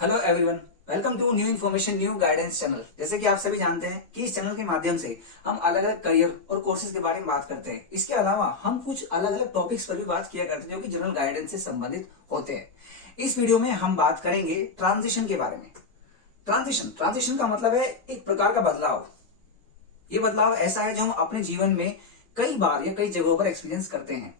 Hello everyone, welcome to new information new guidance channel. जैसे कि आप सभी जानते हैं कि इस चैनल के माध्यम से हम अलग अलग करियर और कोर्सेज के बारे में बात करते हैं। इसके अलावा हम कुछ अलग अलग टॉपिक्स पर भी बात किया करते हैं जो कि जनरल गाइडेंस से संबंधित होते हैं। इस वीडियो में हम बात करेंगे ट्रांजिशन के बारे में। ट्रांजिशन का मतलब है एक प्रकार का बदलाव। ये बदलाव ऐसा है जो हम अपने जीवन में कई बार या कई जगहों पर एक्सपीरियंस करते हैं।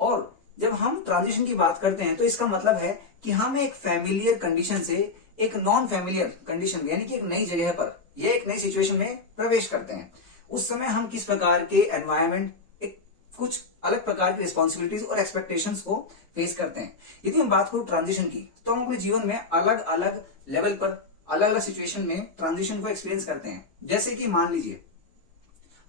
और जब हम ट्रांजिशन की बात करते हैं तो इसका मतलब है कि हम एक फैमिलियर कंडीशन से एक नॉन फैमिलियर कंडीशन यानी कि एक नई जगह पर या एक नई सिचुएशन में प्रवेश करते हैं। उस समय हम किस प्रकार के एनवायरमेंट, एक कुछ अलग प्रकार की रिस्पॉन्सिबिलिटीज और एक्सपेक्टेशंस को फेस करते हैं। यदि हम बात करें ट्रांजिशन की तो हम अपने जीवन में अलग अलग लेवल पर अलग अलग सिचुएशन में ट्रांजिशन को एक्सपीरियंस करते हैं। जैसे कि मान लीजिए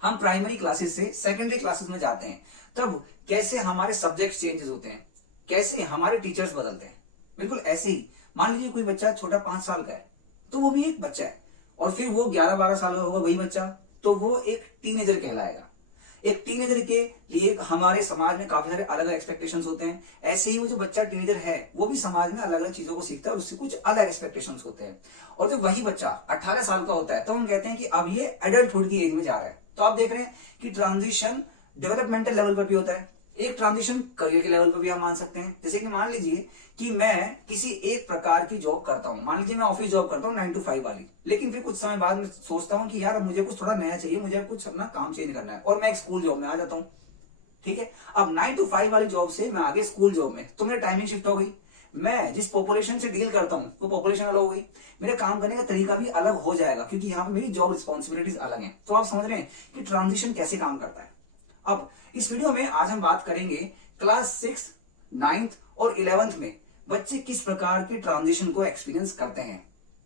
हम प्राइमरी क्लासेस से सेकेंडरी क्लासेस में जाते हैं, तब कैसे हमारे सब्जेक्ट चेंजेस होते हैं, कैसे हमारे टीचर्स बदलते हैं। बिल्कुल ऐसे ही मान लीजिए कोई बच्चा छोटा 5 साल का है तो वो भी एक बच्चा है, और फिर वो 11-12 साल का होगा वही बच्चा, तो वो एक टीनेजर कहलाएगा। एक टीनेजर के लिए हमारे समाज में काफी सारे अलग अलग एक्सपेक्टेशंस होते हैं। ऐसे ही वो जो बच्चा टीनेजर है वो भी समाज में अलग अलग चीजों को सीखता है और उससे कुछ अलग एक्सपेक्टेशंस होते हैं। और जब वही बच्चा 18 साल का होता है तो हम कहते हैं कि अब ये एडल्टहुड की एज में जा रहा है। तो आप देख रहे हैं कि ट्रांजिशन डेवलपमेंटल लेवल पर भी होता है, एक ट्रांजिशन करियर के लेवल पर भी हम मान सकते हैं। जैसे कि मान लीजिए कि मैं किसी एक प्रकार की जॉब करता हूं, मान लीजिए मैं ऑफिस जॉब करता हूं 9 to 5 वाली, लेकिन फिर कुछ समय बाद में सोचता हूं कि यार अब मुझे कुछ थोड़ा नया चाहिए, मुझे कुछ अपना काम चेंज करना है, और मैं एक स्कूल जॉब में आ जाता हूं। ठीक है, अब 9 to 5 वाली जॉब से मैं आगे स्कूल जॉब में, तो मेरी टाइमिंग शिफ्ट हो गई। मैं जिस पॉपुलेशन से डील करता हूं वो पॉपुलेशन अलग हो गई, मेरे काम करने का तरीका भी अलग हो जाएगा क्योंकि यहाँ पे मेरी जॉब रिस्पॉन्सिबिलिटीज अलग हैं। तो आप समझ रहे हैं कि ट्रांजिशन कैसे काम करता है। अब इस वीडियो में आज हम बात करेंगे क्लास 6, 9th और 11th में बच्चे किस प्रकार के ट्रांजिशन को एक्सपीरियंस करते हैं।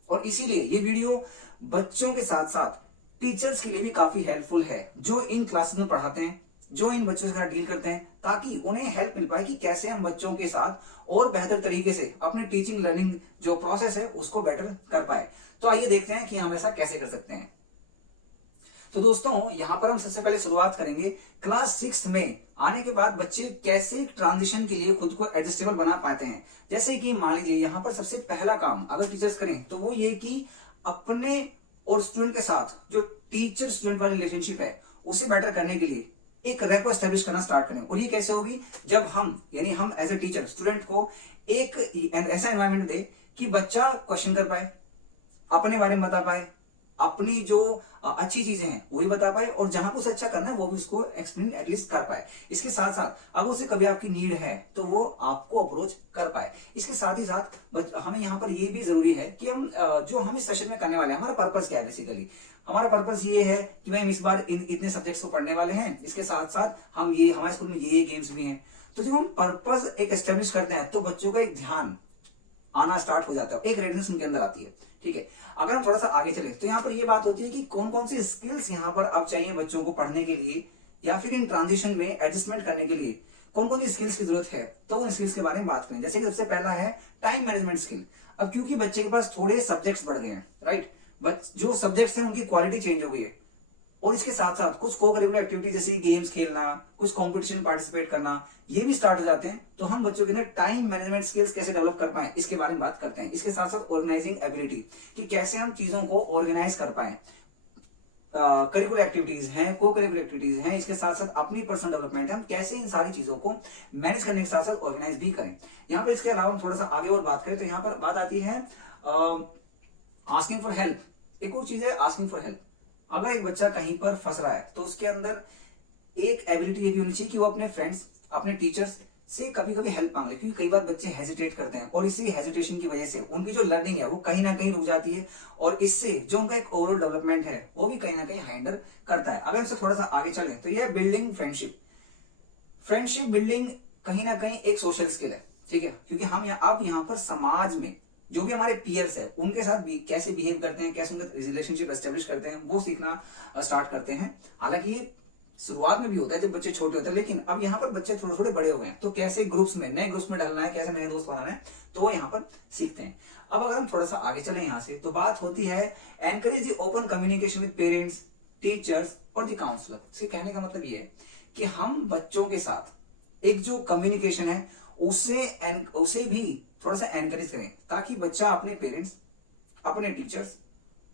और इसीलिए ये वीडियो बच्चों के साथ साथ टीचर्स के लिए भी काफी हेल्पफुल है जो इन क्लासेस में पढ़ाते हैं, जो इन बच्चों के साथ डील करते हैं, ताकि उन्हें हेल्प मिल पाए कि कैसे हम बच्चों के साथ और बेहतर तरीके से अपने टीचिंग लर्निंग जो प्रोसेस है उसको बेटर कर पाए। तो आइए देखते हैं कि हम ऐसा कैसे कर सकते हैं। तो दोस्तों यहां पर हम सबसे पहले शुरुआत करेंगे क्लास 6 में आने के बाद बच्चे कैसे ट्रांजिशन के लिए खुद को एडजस्टेबल बना पाते हैं। जैसे कि मान लीजिए यहां पर सबसे पहला काम अगर टीचर्स करें तो वो ये कि अपने और स्टूडेंट के साथ जो टीचर स्टूडेंट वाली रिलेशनशिप है उसे बेटर करने के लिए एक रेपो एस्टेब्लिश करना स्टार्ट करें। और ये कैसे होगी, जब हम यानी हम एज ए टीचर स्टूडेंट को एक ऐसा एनवायरमेंट दे कि बच्चा क्वेश्चन कर पाए, अपने बारे में बता पाए, अपनी जो अच्छी चीजें हैं वो भी बता पाए, और जहां पर उसे अच्छा करना है वो भी उसको एक्सप्लेन एटलीस्ट कर पाए। इसके साथ साथ अगर उसे कभी आपकी नीड है तो वो आपको अप्रोच कर पाए। इसके साथ ही साथ हमें यहाँ पर ये भी जरूरी है कि हम जो हम इस सेशन में करने वाले हैं हमारा पर्पस क्या है। बेसिकली हमारा पर्पस ये है कि भाई हम इस बार इतने सब्जेक्ट्स को पढ़ने वाले हैं, इसके साथ साथ हम ये हमारे स्कूल में ये गेम्स भी हैं। तो जब हम पर्पस एक एस्टेब्लिश करते हैं तो बच्चों का एक ध्यान आना स्टार्ट हो जाता है, एक रेडिनेस उनके अंदर आती है। ठीक है, अगर हम थोड़ा सा आगे चले तो यहाँ पर ये बात होती है कि कौन कौन सी स्किल्स यहाँ पर अब चाहिए बच्चों को पढ़ने के लिए या फिर इन ट्रांजिशन में एडजस्टमेंट करने के लिए कौन कौन सी स्किल्स की जरूरत है। तो उन स्किल्स के बारे में बात करें। जैसे कि सबसे पहला है टाइम मैनेजमेंट स्किल। अब क्योंकि बच्चे के पास थोड़े सब्जेक्ट्स बढ़ गए हैं, राइट, जो सब्जेक्ट्स हैं उनकी क्वालिटी चेंज हो गई है, और इसके साथ साथ कुछ को करिकुलर एक्टिविटी जैसे गेम्स खेलना, कुछ कंपटीशन पार्टिसिपेट करना, ये भी स्टार्ट हो जाते हैं। तो हम बच्चों के अंदर टाइम मैनेजमेंट स्किल्स कैसे डेवलप कर पाए इसके बारे में बात करते हैं। इसके साथ साथ ऑर्गेनाइजिंग एबिलिटी कि कैसे हम चीजों को ऑर्गेनाइज कर पाए। करिकुलर एक्टिविटीज हैं, को करिकुलर एक्टिविटीज हैं, इसके साथ साथ अपनी पर्सनल डेवलपमेंट है, हम कैसे इन सारी चीजों को मैनेज करने के साथ साथ ऑर्गेनाइज भी करें। यहाँ पर इसके अलावा हम थोड़ा सा आगे और बात करें तो यहाँ पर बात आती है आस्किंग फॉर हेल्प। एक और चीज है आस्किंग फॉर हेल्प। अगर एक बच्चा कहीं पर फंस रहा है तो उसके अंदर एक एबिलिटी ये भी होनी चाहिए कि वो अपने फ्रेंड्स, अपने टीचर्स से कभी कभी हेल्प मांग ले, क्योंकि कई बार बच्चे हेजिटेट करते हैं और इसी हेजिटेशन की वजह से उनकी जो लर्निंग है वो कहीं ना कहीं रुक जाती है, और इससे जो उनका एक ओवरऑल डेवलपमेंट है वो भी कहीं ना कहीं हाइंडर करता है। अगर इससे थोड़ा सा आगे चले तो यह बिल्डिंग फ्रेंडशिप बिल्डिंग कहीं ना कहीं एक सोशल स्किल है। ठीक है, क्योंकि हम अब यहाँ पर समाज में जो भी हमारे पीयर्स है उनके साथ भी कैसे बिहेव करते हैं, कैसे उनका रिलेशनशिप एस्टेब्लिश करते हैं वो सीखना स्टार्ट करते हैं। हालांकि ये शुरुआत में भी होता है जब बच्चे छोटे होते हैं, लेकिन अब यहाँ पर बच्चे थोड़े थोड़े बड़े हो गए हैं तो कैसे ग्रुप्स में नए ग्रुप्स में डालना है, कैसे नए दोस्त बनाना है, तो वो यहाँ पर सीखते हैं। अब अगर हम थोड़ा सा आगे चले यहाँ से तो बात होती है encourage the open communication with parents, teachers और द काउंसलर। इसके कहने का मतलब ये है कि हम बच्चों के साथ एक जो कम्युनिकेशन है उसे भी थोड़ा सा एनकरेज करें, ताकि बच्चा अपने पेरेंट्स, अपने टीचर्स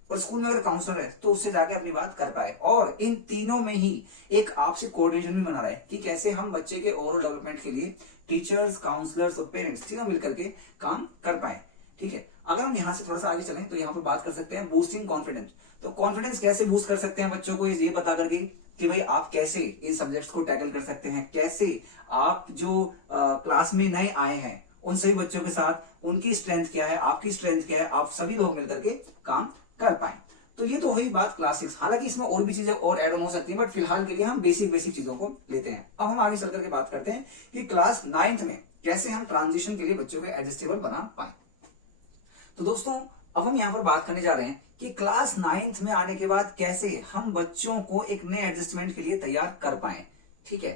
और स्कूल में अगर काउंसलर है तो उससे जाके अपनी बात कर पाए। और इन तीनों में ही एक आपसे कोऑर्डिनेशन भी बना रहा है कि कैसे हम बच्चे के ओवरऑल डेवलपमेंट के लिए टीचर्स, काउंसलर्स और पेरेंट्स तीनों मिलकर के काम कर पाए। ठीक है, अगर हम यहाँ से थोड़ा सा आगे चलें तो यहाँ पर बात कर सकते हैं बूस्टिंग कॉन्फिडेंस। तो कॉन्फिडेंस कैसे बूस्ट कर सकते हैं बच्चों को, ये बता करके कि भाई आप कैसे इन सब्जेक्ट्स को टैकल कर सकते हैं, कैसे आप जो क्लास में नए आए हैं उन सभी बच्चों के साथ उनकी स्ट्रेंथ क्या है, आपकी स्ट्रेंथ क्या है, आप सभी लोग मिलकर के काम कर पाए। तो ये तो हुई बात क्लास 6। हालांकि इसमें और भी चीजें और ऐड ऑन हो सकती हैं, बट फिलहाल के लिए हम बेसिक चीजों को लेते हैं। अब हम आगे चल करके बात करते हैं कि क्लास 9th में कैसे हम ट्रांजिशन के लिए बच्चों को एडजस्टेबल बना पाए। तो दोस्तों अब हम यहाँ पर बात करने जा रहे हैं कि क्लास 9th में आने के बाद कैसे हम बच्चों को एक नए एडजस्टमेंट के लिए तैयार कर पाए। ठीक है,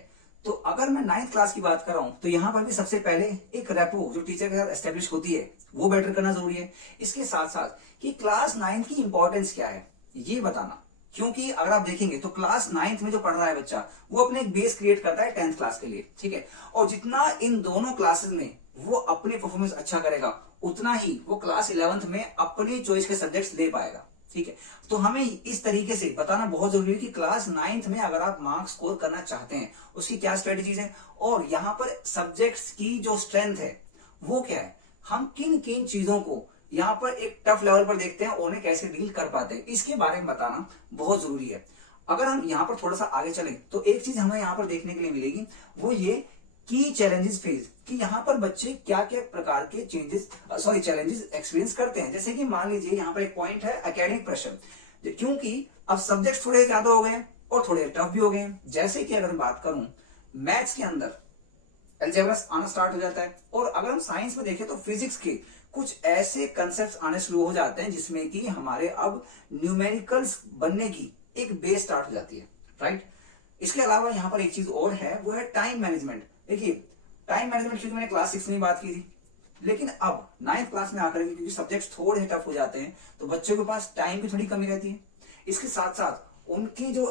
तो अगर मैं 9th क्लास की बात कर रहा हूं तो यहां पर भी सबसे पहले एक रेपो जो टीचर के साथ एस्टेब्लिश होती है वो बेटर करना जरूरी है। इसके साथ साथ कि क्लास 9th की इंपॉर्टेंस क्या है ये बताना, क्योंकि अगर आप देखेंगे तो क्लास 9th में जो पढ़ रहा है बच्चा वो अपने एक बेस क्रिएट करता है 10th क्लास के लिए। ठीक है, और जितना इन दोनों क्लासेस में वो अपने परफॉर्मेंस अच्छा करेगा उतना ही वो क्लास 11th में अपनी चॉइस के सब्जेक्ट्स ले पाएगा। ठीक है, तो हमें इस तरीके से बताना बहुत जरूरी है कि क्लास 9th में अगर आप मार्क्स स्कोर करना चाहते हैं उसकी क्या स्ट्रेटेजीज हैं, और यहाँ पर सब्जेक्ट्स की जो स्ट्रेंथ है वो क्या है, हम किन किन चीजों को यहाँ पर एक टफ लेवल पर देखते हैं और उन्हें कैसे डील कर पाते हैं, इसके बारे में बताना बहुत जरूरी है। अगर हम यहाँ पर थोड़ा सा आगे चलें तो एक चीज हमें यहाँ पर देखने के लिए मिलेगी, वो ये की चैलेंजेस फेज, कि यहाँ पर बच्चे क्या क्या प्रकार के चैलेंजेस एक्सपीरियंस करते हैं। जैसे कि मान लीजिए यहाँ पर एक पॉइंट है एकेडमिक प्रेशर, क्योंकि अब सब्जेक्ट थोड़े ज्यादा हो गए और थोड़े टफ भी हो गए। जैसे कि अगर मैं बात करूं मैथ्स के अंदर अलजेब्रा आना स्टार्ट हो जाता है, और अगर हम साइंस में देखें तो फिजिक्स के कुछ ऐसे कंसेप्ट आने शुरू हो जाते हैं जिसमें कि हमारे अब न्यूमेरिकल्स बनने की एक बेस स्टार्ट हो जाती है। राइट, इसके अलावा यहाँ पर एक चीज और है, वो है टाइम मैनेजमेंट। देखिए टाइम मैनेजमेंट की मैंने क्लास 6 में बात की थी, लेकिन अब 9th क्लास में आकर के क्योंकि सब्जेक्ट्स थोड़े टफ हो जाते हैं तो बच्चों के पास टाइम की थोड़ी कमी रहती है। इसके साथ साथ उनकी जो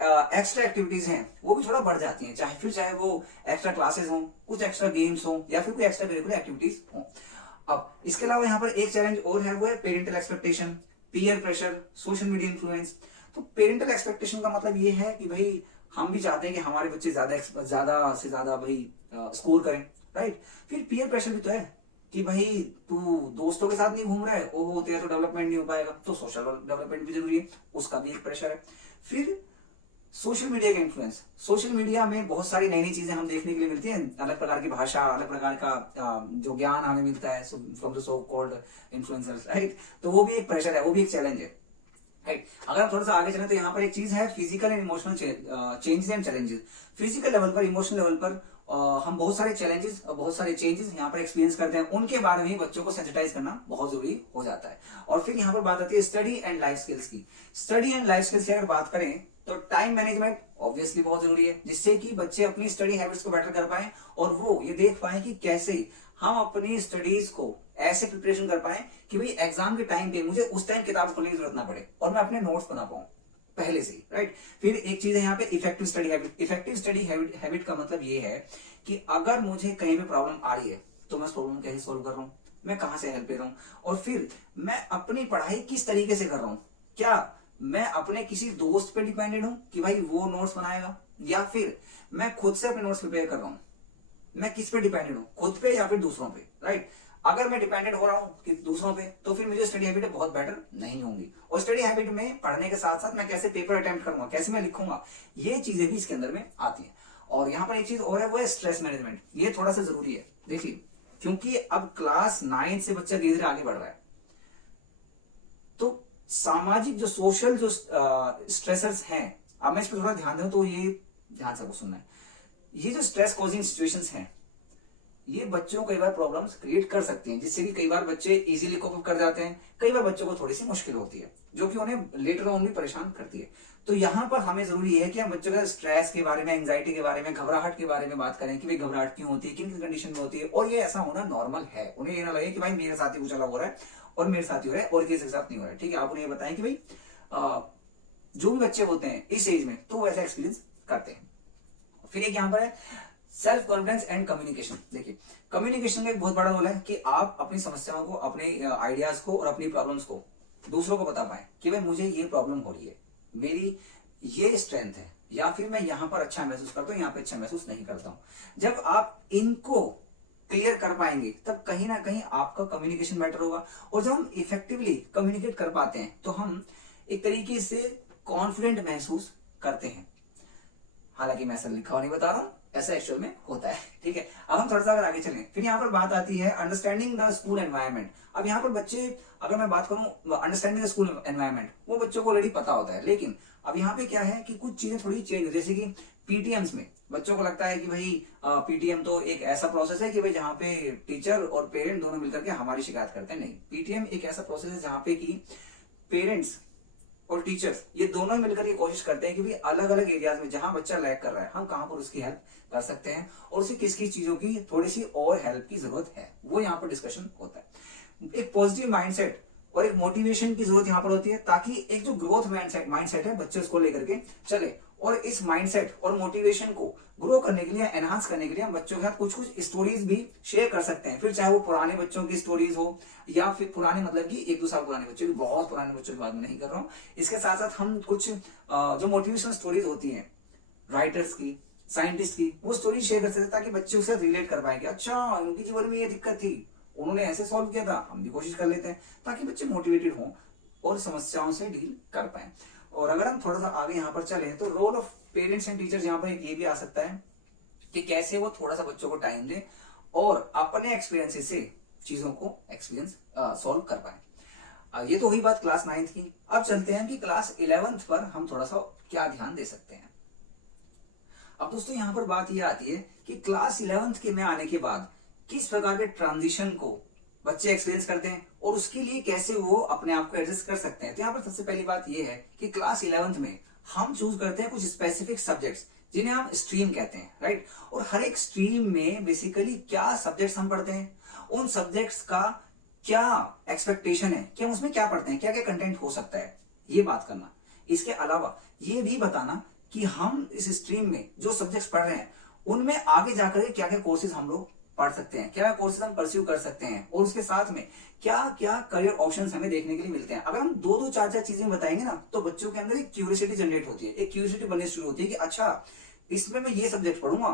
एक्स्ट्रा एक्टिविटीज हैं वो भी थोड़ा बढ़ जाती हैं, चाहे वो एक्स्ट्रा क्लासेस हों, कुछ एक्स्ट्रा गेम्स हों, या फिर कोई एक्स्ट्रा करिकुलर एक्टिविटीज हों। अब इसके अलावा यहाँ पर एक चैलेंज और है, वो है parental expectation, peer pressure, social media influence. तो पेरेंटल एक्सपेक्टेशन का मतलब ये है कि भाई हम भी चाहते हैं कि हमारे बच्चे ज्यादा से ज्यादा भाई स्कोर करें। राइट, फिर पीयर प्रेशर भी तो है कि भाई तू दोस्तों के साथ नहीं घूम रहा है, ओहो तेरा तो डेवलपमेंट नहीं हो पाएगा, तो सोशल डेवलपमेंट भी जरूरी है, उसका भी एक प्रेशर है। फिर सोशल मीडिया का इन्फ्लुएंस, सोशल मीडिया में बहुत सारी नई नई चीजें हम देखने के लिए मिलती हैं, अलग प्रकार की भाषा, अलग प्रकार का जो ज्ञान हमें मिलता है from the so called influencers. Right, तो वो भी एक प्रेशर है, वो भी एक चैलेंज है। राइट, अगर हम थोड़ा सा आगे चलें तो यहाँ पर एक चीज है physical and emotional changes and challenges. Physical level पर, इमोशनल लेवल पर हम बहुत सारे चैलेंजेस और बहुत सारे चेंजेस यहाँ पर एक्सपीरियंस करते हैं, उनके बारे में ही बच्चों को सेंसिटाइज करना बहुत जरूरी हो जाता है। और फिर यहाँ पर बात आती है स्टडी एंड लाइफ स्किल्स की। स्टडी एंड लाइफ स्किल्स की अगर बात करें तो टाइम मैनेजमेंट ऑब्वियसली बहुत जरूरी है, जिससे कि बच्चे अपनी स्टडी हैबिट्स को बेटर कर पाए और वो ये देख पाए कि कैसे हम अपनी स्टडीज को ऐसे प्रिपरेशन कर पाए कि भाई एग्जाम के टाइम पे मुझे उस टाइम किताब खोलने की जरूरत ना पड़े और मैं अपने नोट्स बना पाऊं पहले से। राइट, फिर एक चीज है यहाँ पे effective study habit. Effective study habit का मतलब ये है कि अगर मुझे कहीं पे प्रॉब्लम आ रही है तो मैं उस प्रॉब्लम कैसे सोल्व कर रहा हूँ, मैं कहाँ से हेल्प ले रहा हूँ, और फिर मैं अपनी पढ़ाई किस तरीके से कर रहा हूँ। क्या मैं अपने किसी दोस्त पे डिपेंडेंट हूँ कि भाई वो नोट्स बनाएगा, या फिर मैं खुद से अपने नोट्स प्रिपेयर कर रहा हूँ, मैं किस पे डिपेंडेंट हूँ, खुद पे या फिर दूसरों पे। राइट, अगर मैं डिपेंडेंट हो रहा हूँ कि दूसरों पे तो फिर मुझे स्टडी हैबिट बहुत बेटर नहीं होंगी, और स्टडी हैबिट में पढ़ने के साथ साथ मैं कैसे पेपर अटेम्प्ट करूंगा, कैसे मैं लिखूंगा, ये चीजें भी इसके अंदर में आती है। और यहाँ पर एक चीज और है, वो है स्ट्रेस मैनेजमेंट। ये थोड़ा सा जरूरी है, देखिए क्योंकि अब क्लास 9 से बच्चा धीरे धीरे आगे बढ़ रहा है, तो सामाजिक जो सोशल जो स्ट्रेसर्स हैं, अब मैं इस पर थोड़ा ध्यान दूं तो ये ध्यान से सुनना है, ये जो स्ट्रेस कॉजिंग सिचुएशंस हैं ये बच्चों को कई बार प्रॉब्लम्स क्रिएट कर सकती हैं, जिससे कि कई बार बच्चे इजीली कोप अप कर जाते हैं, कई बार बच्चों को थोड़ी सी मुश्किल होती है जो कि उन्हें लेटर ऑन भी परेशान करती है। तो यहाँ पर हमें जरूरी है कि हम बच्चों का स्ट्रेस के बारे में, एंजाइटी के बारे में, घबराहट के बारे में बात करें कि भाई घबराहट क्यों होती है, किन किन कंडीशन में होती है, और ये ऐसा होना नॉर्मल है। उन्हें ये ना लगे कि भाई मेरे साथ ही कुछ अलग हो रहा है और मेरे साथ ही हो रहा है और किसी के साथ नहीं हो रहा है। ठीक है, आप उन्हें ये बताएं कि भाई जो भी बच्चे होते हैं इस एज में तो वो ऐसा एक्सपीरियंस करते हैं। फिर एक यहाँ पर है सेल्फ कॉन्फिडेंस एंड कम्युनिकेशन। देखिए, कम्युनिकेशन का एक बहुत बड़ा रोल है कि आप अपनी समस्याओं को, अपने आइडियाज को और अपनी प्रॉब्लम्स को दूसरों को बता पाए कि भाई मुझे ये प्रॉब्लम हो रही है, मेरी ये स्ट्रेंथ है, या फिर मैं यहाँ पर अच्छा महसूस करता हूँ, यहाँ पे अच्छा महसूस नहीं करता हूँ। जब आप इनको क्लियर कर पाएंगे तब कहीं ना कहीं आपका कम्युनिकेशन बेटर होगा। और जब हम इफेक्टिवली कम्युनिकेट कर पाते हैं तो हम एक तरीके से कॉन्फिडेंट महसूस करते हैं। हालांकि मैं ऐसा लिखा हुआ नहीं बता रहा हूं, ऐसा एक्चुअल में होता है। ठीक है, अब हम थोड़ा सा अगर आगे चलें, फिर यहाँ पर बात आती है अंडरस्टैंडिंग द स्कूल एनवायरनमेंट। अब यहाँ पर बच्चे, अगर मैं बात करूं अंडरस्टैंडिंग द स्कूल एनवायरनमेंट, वो बच्चों को ऑलरेडी पता होता है, लेकिन अब यहाँ पे क्या है कि कुछ चीजें थोड़ी चेंज, जैसे कि पीटीएम्स में बच्चों को लगता है कि भाई पीटीएम तो एक ऐसा प्रोसेस है कि भाई जहाँ पे टीचर और पेरेंट दोनों मिलकर के हमारी शिकायत करते हैं। नहीं, पीटीएम एक ऐसा प्रोसेस है जहाँ पे कि पेरेंट्स और टीचर्स ये दोनों मिलकर ये कोशिश करते हैं कि भी अलग अलग एरियाज में जहां बच्चा लैग कर रहा है, हम कहां पर उसकी हेल्प कर सकते हैं और उसे किस किस चीजों की थोड़ी सी और हेल्प की जरूरत है, वो यहाँ पर डिस्कशन होता है। एक पॉजिटिव माइंडसेट और एक मोटिवेशन की जरूरत यहाँ पर होती है, ताकि एक जो ग्रोथ माइंडसेट है बच्चे उसको लेकर के चले। और इस माइंडसेट और मोटिवेशन को ग्रो करने के लिए, एनहांस करने के लिए हम बच्चों के साथ कुछ कुछ स्टोरीज भी शेयर कर सकते हैं। फिर चाहे वो पुराने बच्चों की स्टोरीज हो, या फिर पुराने मतलब कि 1-2 साल पुराने बच्चों की, बहुत पुराने बच्चों की बात नहीं कर रहा हूँ। इसके साथ साथ हम कुछ जो मोटिवेशनल स्टोरीज होती हैं राइटर्स की, साइंटिस्ट की, वो स्टोरी शेयर कर सकते हैं, ताकि बच्चे उसे रिलेट कर पाएंगे। अच्छा, उनकी जीवन में ये दिक्कत थी, उन्होंने ऐसे सॉल्व किया था, हम भी कोशिश कर लेते हैं, ताकि बच्चे मोटिवेटेड हों और समस्याओं से डील कर पाए। और अगर हम थोड़ा सा आगे यहाँ पर चलें तो role of parents and teachers यहाँ पर ये भी आ सकता है कि कैसे वो थोड़ा सा बच्चों को टाइम दें और अपने एक्सपीरियंस से चीजों को सॉल्व कर पाए। ये तो हुई बात क्लास 9th की। अब चलते हैं कि क्लास 11th पर हम थोड़ा सा क्या ध्यान दे सकते हैं। अब दोस्तों यहाँ पर बात ये आती है कि क्लास 11th के में आने के बाद किस प्रकार के ट्रांजिशन को बच्चे एक्सपीरियंस करते हैं और उसके लिए कैसे वो अपने आप को एडजस्ट कर सकते हैं। तो यहाँ पर सबसे पहली बात ये है कि क्लास 11th में हम चूज करते हैं कुछ स्पेसिफिक सब्जेक्ट्स जिन्हें हम स्ट्रीम कहते हैं, राइट। और हर एक स्ट्रीम में बेसिकली क्या सब्जेक्ट्स हम पढ़ते हैं, उन सब्जेक्ट्स का क्या एक्सपेक्टेशन है कि हम उसमें क्या पढ़ते हैं, क्या क्या कंटेंट हो सकता है, ये बात करना। इसके अलावा ये भी बताना कि हम इस स्ट्रीम में जो सब्जेक्ट्स पढ़ रहे हैं उनमें आगे जाकर के क्या क्या कोर्सेज हम लोग पढ़ सकते हैं, क्या कोर्सेज हम परस्यू कर सकते हैं, और उसके साथ में क्या क्या करियर ऑप्शंस हमें देखने के लिए मिलते हैं। अगर हम 2-4 चीजें बताएंगे ना, तो बच्चों के अंदर एक क्यूरियोसिटी जनरेट होती है, एक क्यूरियोसिटी बननी शुरू होती है कि अच्छा, इसमें मैं ये सब्जेक्ट पढ़ूंगा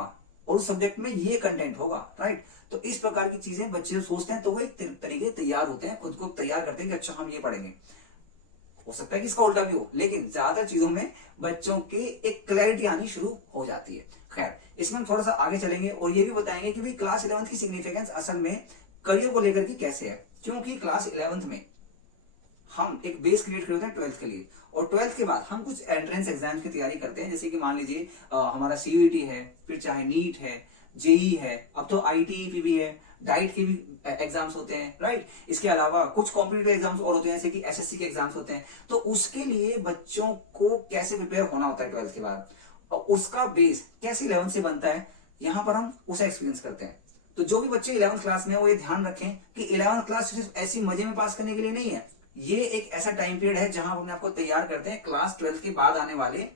और उस सब्जेक्ट में ये कंटेंट होगा, राइट। तो इस प्रकार की चीजें बच्चे सोचते हैं, तो वो एक तरीके तैयार होते हैं, खुद को तैयार करते हैं कि अच्छा हम ये पढ़ेंगे। हो सकता है कि इसका उल्टा भी हो, लेकिन ज्यादातर चीजों में बच्चों की एक क्लैरिटी आनी शुरू हो जाती है। खैर, इसमें हम थोड़ा सा आगे चलेंगे और ये भी बताएंगे कि भाई क्लास 11th की सिग्निफिकेंस असल में करियर को लेकर के कैसे है। क्योंकि क्लास 11th में हम एक बेस क्रिएट करते हैं 12th के लिए, और 12th के बाद हम कुछ एंट्रेंस एग्जाम की तैयारी करते हैं। जैसे कि मान लीजिए हमारा सीयूईटी है, फिर चाहे नीट है, जेई है, अब तो आईटीईपी भी है, डाइट के भी एग्जाम्स होते हैं, राइट। इसके अलावा कुछ कॉम्पिटिटिव एग्जाम्स और होते हैं, जैसे कि एसएससी के एग्जाम्स होते हैं। तो उसके लिए बच्चों को कैसे प्रिपेयर होना होता है 12th के बाद, और उसका बेस कैसे 11th से बनता है, यहाँ पर हम उसे एक्सपीरियंस करते हैं। तो जो भी बच्चे 11th क्लास में वो ये ध्यान रखें कि 11th क्लास सिर्फ ऐसी मजे में पास करने के लिए नहीं है, ये एक ऐसा टाइम पीरियड है जहां हम अपने आपको तैयार करते हैं क्लास 12th के बाद आने वाले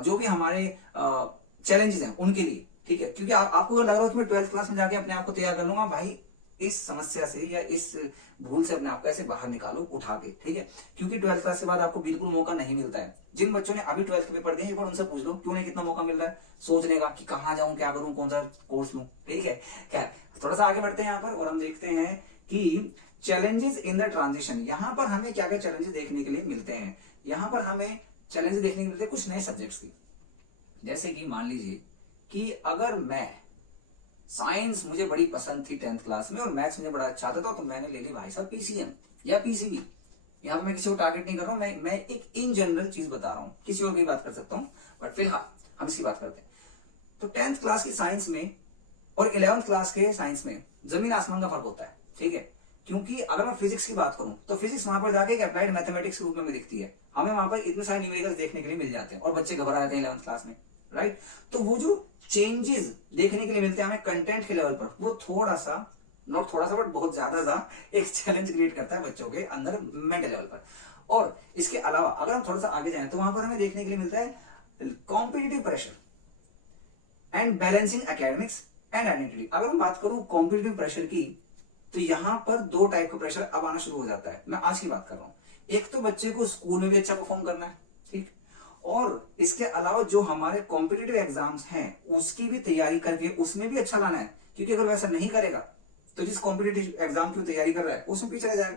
जो भी हमारे चैलेंजेस हैं उनके लिए, ठीक है। क्योंकि आपको अगर लग रहा हो कि मैं 12th क्लास में जाके अपने आप को तैयार कर लूंगा, भाई इस समस्या से या इस भूल से अपने आप को ऐसे बाहर निकालो उठा के, ठीक है। क्योंकि 12th क्लास के बाद आपको बिल्कुल मौका नहीं मिलता है। जिन बच्चों ने अभी 12th के पेपर दिए, एक बार उनसे पूछ लो क्यों नहीं, कितना मौका मिल रहा है सोचने का कि कहाँ जाऊं, क्या करूं, कौन सा कोर्स लूं, ठीक है। खैर, थोड़ा सा आगे बढ़ते हैं यहाँ पर और हम देखते हैं कि चैलेंजेस इन द ट्रांजिशन। यहाँ पर हमें क्या क्या चैलेंजेस देखने के लिए मिलते हैं। यहाँ पर हमें चैलेंजेस देखने के लिए मिलते हैं कुछ नए सब्जेक्ट्स की। जैसे कि मान लीजिए कि अगर मैं साइंस मुझे बड़ी पसंद थी 10th क्लास में और मैथ्स मुझे बड़ा अच्छा आता था, तो मैंने ले ली भाई साहब पीसीएम या पीसीबी। यहाँ पर मैं किसी को टारगेट नहीं कर रहा हूँ, मैं एक इन जनरल चीज बता रहा हूँ, किसी और की बात कर सकता हूँ, बट फिलहाल हम इसकी बात करते हैं। तो 10th क्लास की साइंस में और 11th क्लास के साइंस में जमीन आसमान का फर्क होता है, ठीक है। क्योंकि अगर मैं फिजिक्स की बात करूं तो फिजिक्स वहां पर जाके एक अप्लाइड मैथमेटिक्स के रूप में दिखती है, हमें वहां पर इतने सारे न्यूमेरिकल्स देखने के लिए मिल जाते हैं और बच्चे घबरा जाते हैं 11th क्लास में, राइट। तो वो जो चेंजेस देखने के लिए मिलते हैं हमें कंटेंट के लेवल पर, वो थोड़ा सा, नॉट थोड़ा सा बट बहुत ज्यादा सा एक चैलेंज क्रिएट करता है बच्चों के अंदर मेंटल लेवल पर। और इसके अलावा अगर हम थोड़ा सा आगे जाए तो वहां पर हमें देखने के लिए मिलता है competitive pressure. And balancing academics and identity. अगर हम बात करूं कॉम्पिटिटिव प्रेशर की, तो यहाँ पर दो टाइप का प्रेशर अब आना शुरू हो जाता है। मैं आज की बात कर रहा हूँ। एक तो बच्चे को स्कूल में भी अच्छा परफॉर्म करना है, ठीक, और इसके अलावा जो हमारे कॉम्पिटिटिव एग्जाम्स हैं उसकी भी तैयारी करके उसमें भी अच्छा लाना है, क्योंकि अगर वैसा नहीं करेगा तो जिस कॉम्पिटिटिव एग्जाम की तैयारी कर रहा है उसमें पीछे रह जाएगा।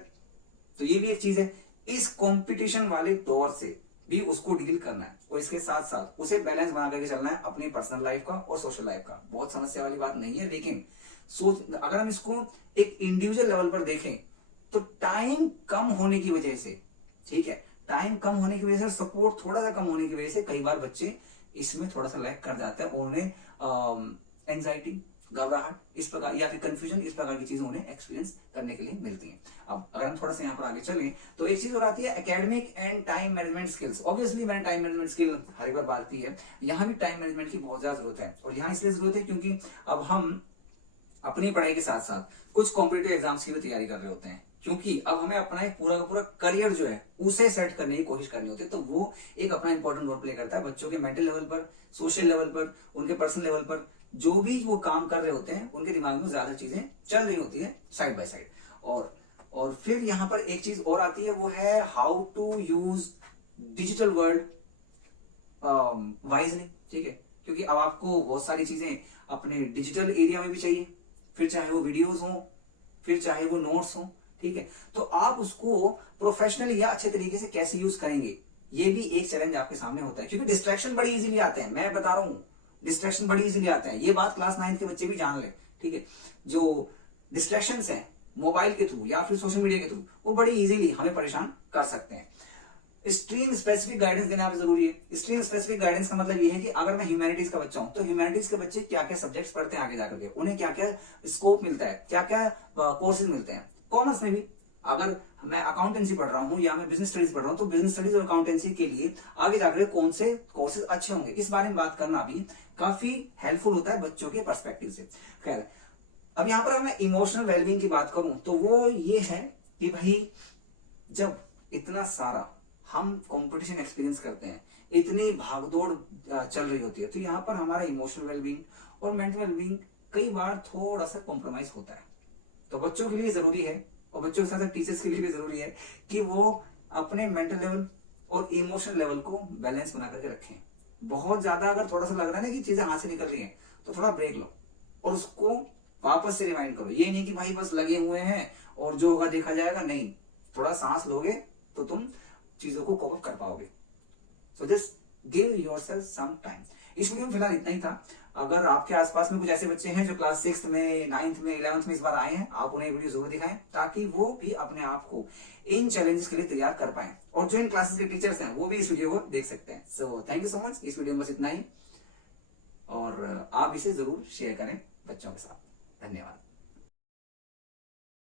तो ये भी एक चीज है, इस कंपटीशन वाले दौर से भी उसको डील करना है, और इसके साथ साथ उसे बैलेंस बना करके चलना है अपनी पर्सनल लाइफ का और सोशल लाइफ का। बहुत समस्या वाली बात नहीं है, लेकिन सोच अगर हम इसको एक इंडिविजुअल लेवल पर देखें तो टाइम कम होने की वजह से, ठीक है, टाइम कम होने की वजह से, सपोर्ट थोड़ा सा कम होने की वजह से कई बार बच्चे इसमें थोड़ा सा लैग कर जाते हैं, उन्हें एंजाइटी, घबराहट इस प्रकार या फिर कंफ्यूजन इस प्रकार की चीजें उन्हें एक्सपीरियंस करने के लिए मिलती हैं। अब अगर हम थोड़ा सा यहाँ पर आगे चलें तो एक चीज और आती है academic and time management skills. Obviously मैंने टाइम मैनेजमेंट स्किल हर एक बार बात की है, यहाँ भी टाइम मैनेजमेंट की बहुत ज्यादा जरूरत है। और यहाँ इसलिए जरूरत है क्योंकि अब हम अपनी पढ़ाई के साथ साथ कुछ कॉम्पिटिटिव एग्जाम्स की भी तैयारी कर रहे होते हैं, क्योंकि अब हमें अपना एक पूरा का पूरा करियर जो है उसे सेट करने की कोशिश करनी होती है। तो वो एक अपना इंपॉर्टेंट रोल प्ले करता है बच्चों के मेंटल लेवल पर, सोशल लेवल पर, उनके पर्सनल लेवल पर। जो भी वो काम कर रहे होते हैं उनके दिमाग में ज्यादा चीजें चल रही होती है साइड बाय साइड। और फिर यहाँ पर एक चीज और आती है, वो है how to use digital world wisely, ठीक है, क्योंकि अब आपको बहुत सारी चीजें अपने डिजिटल एरिया में भी चाहिए, फिर चाहे वो वीडियोस हो, फिर चाहे वो नोट्स हो, ठीक है, तो आप उसको प्रोफेशनली या अच्छे तरीके से कैसे यूज करेंगे, ये भी एक चैलेंज आपके सामने होता है, क्योंकि डिस्ट्रैक्शन बड़ी इजीली आते हैं। मैं बता रहा हूं, डिस्ट्रैक्शन बड़ी इजीली आते हैं, ये बात क्लास 9 के बच्चे भी जान ले, ठीक है। जो डिस्ट्रैक्शन है मोबाइल के थ्रू या फिर सोशल मीडिया के थ्रू, वो बड़ी इजीली हमें परेशान कर सकते हैं। स्ट्रीम स्पेसिफिक गाइडेंस देना भी जरूरी है। स्ट्रीम स्पेसिफिक गाइडेंस का मतलब ये है कि अगर मैं ह्यूमैनिटीज का बच्चा हूं तो ह्यूमैनिटीज के बच्चे क्या क्या सब्जेक्ट्स पढ़ते हैं आगे जाकर के, उन्हें क्या क्या स्कोप मिलता है, क्या क्या कोर्सेज मिलते हैं। कॉमर्स में भी अगर मैं अकाउंटेंसी पढ़ रहा हूं या मैं बिजनेस स्टडीज पढ़ रहा हूं तो बिजनेस स्टडीज और अकाउंटेंसी के लिए आगे जाकर कौन से कोर्सेज अच्छे होंगे, इस बारे में बात करना भी काफी हेल्पफुल होता है बच्चों के पर्सपेक्टिव से। खैर, अब यहाँ पर अगर मैं इमोशनल वेलबींग की बात करूं तो वो ये है कि भाई जब इतना सारा हम कंपटीशन एक्सपीरियंस करते हैं, इतनी भागदौड़ चल रही होती है, तो यहाँ पर हमारा इमोशनल वेलबींग और मेंटल वेलबींग कई बार थोड़ा सा कॉम्प्रोमाइज होता है। तो बच्चों के लिए जरूरी है और बच्चों के साथ साथ टीचर्स के लिए भी जरूरी है कि वो अपने मेंटल लेवल और इमोशनल लेवल को बैलेंस बना करके रखें। बहुत ज्यादा अगर थोड़ा सा लग रहा है ना कि चीजें हाथ से निकल रही हैं तो थोड़ा ब्रेक लो और उसको वापस से रिमाइंड करो। ये नहीं कि भाई बस लगे हुए हैं और जो होगा देखा जाएगा, नहीं, थोड़ा सांस लोगे तो तुम चीजों को कोप अप कर पाओगे। So just give yourself some time. इस वीडियो में फिलहाल इतना ही था। अगर आपके आसपास में कुछ ऐसे बच्चे हैं जो क्लास 6 में, 9th में, 11th में इस बार आए हैं, आप उन्हें वीडियो जरूर दिखाएं ताकि वो भी अपने आप को इन चैलेंजेस के लिए तैयार कर पाएं। और जो इन क्लासेस के टीचर्स हैं वो भी इस वीडियो को देख सकते हैं। So thank you so much. इस वीडियो में बस इतना ही, और आप इसे जरूर शेयर करें बच्चों के साथ। धन्यवाद।